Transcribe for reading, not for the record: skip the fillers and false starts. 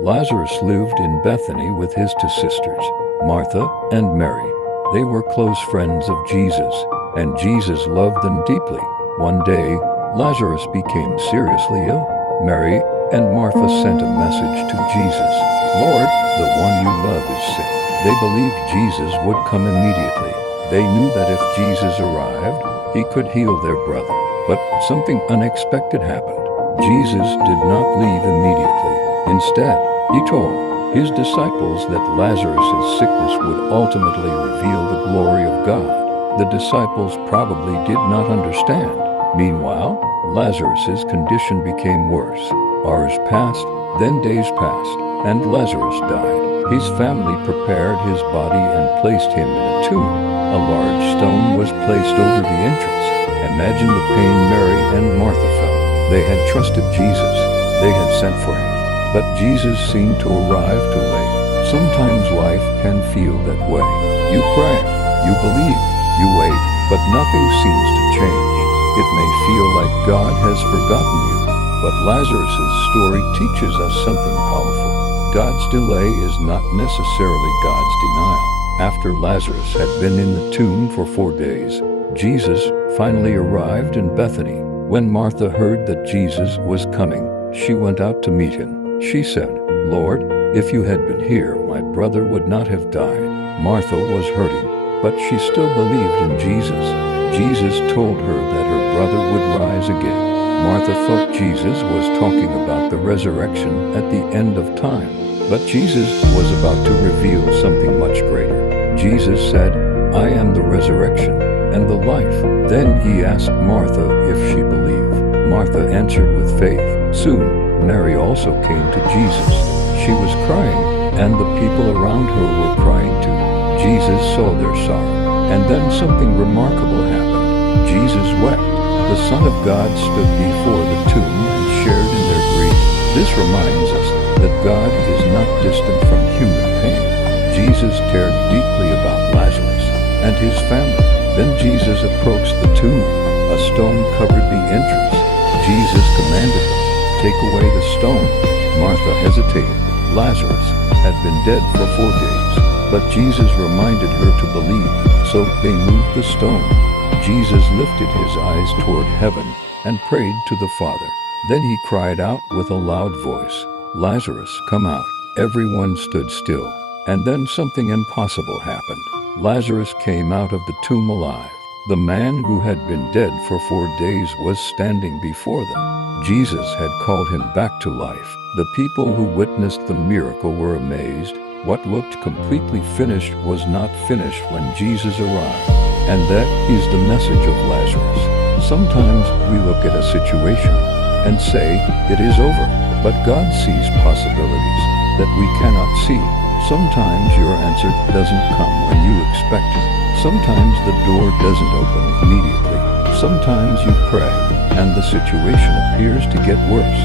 Lazarus lived in Bethany with his two sisters, Martha and Mary. They were close friends of Jesus, and Jesus loved them deeply. One day, Lazarus became seriously ill. Mary and Martha sent a message to Jesus. "Lord, the one you love is sick." They believed Jesus would come immediately. They knew that if Jesus arrived, he could heal their brother. But something unexpected happened. Jesus did not leave immediately. Instead, he told his disciples that Lazarus' sickness would ultimately reveal the glory of God. The disciples probably did not understand. Meanwhile, Lazarus' condition became worse. Hours passed, then days passed, and Lazarus died. His family prepared his body and placed him in a tomb. A large stone was placed over the entrance. Imagine the pain Mary and Martha felt. They had trusted Jesus. They had sent for him. But Jesus seemed to arrive too late. Sometimes life can feel that way. You pray, you believe, you wait, but nothing seems to change. It may feel like God has forgotten you, but Lazarus' story teaches us something powerful. God's delay is not necessarily God's denial. After Lazarus had been in the tomb for 4 days, Jesus finally arrived in Bethany. When Martha heard that Jesus was coming, she went out to meet him. She said, "Lord, if you had been here, my brother would not have died." Martha was hurting, but she still believed in Jesus. Jesus told her that her brother would rise again. Martha thought Jesus was talking about the resurrection at the end of time, but Jesus was about to reveal something much greater. Jesus said, "I am the resurrection and the life." Then he asked Martha if she believed. Martha answered with faith. Soon, Mary also came to Jesus. She was crying, and the people around her were crying too. Jesus saw their sorrow, and then something remarkable happened. Jesus wept. The Son of God stood before the tomb and shared in their grief. This reminds us that God is not distant from human pain. Jesus cared deeply about Lazarus and his family. Then Jesus approached the tomb. A stone covered the entrance. Jesus commanded them, "Take away the stone." Martha hesitated. Lazarus had been dead for 4 days, but Jesus reminded her to believe, so they moved the stone. Jesus lifted his eyes toward heaven and prayed to the Father. Then he cried out with a loud voice, "Lazarus, come out." Everyone stood still, and then something impossible happened. Lazarus came out of the tomb alive. The man who had been dead for 4 days was standing before them. Jesus had called him back to life. The people who witnessed the miracle were amazed. What looked completely finished was not finished when Jesus arrived. And that is the message of Lazarus. Sometimes we look at a situation and say, "It is over," but God sees possibilities that we cannot see. Sometimes your answer doesn't come when you expect it. Sometimes the door doesn't open immediately. Sometimes you pray, and the situation appears to get worse.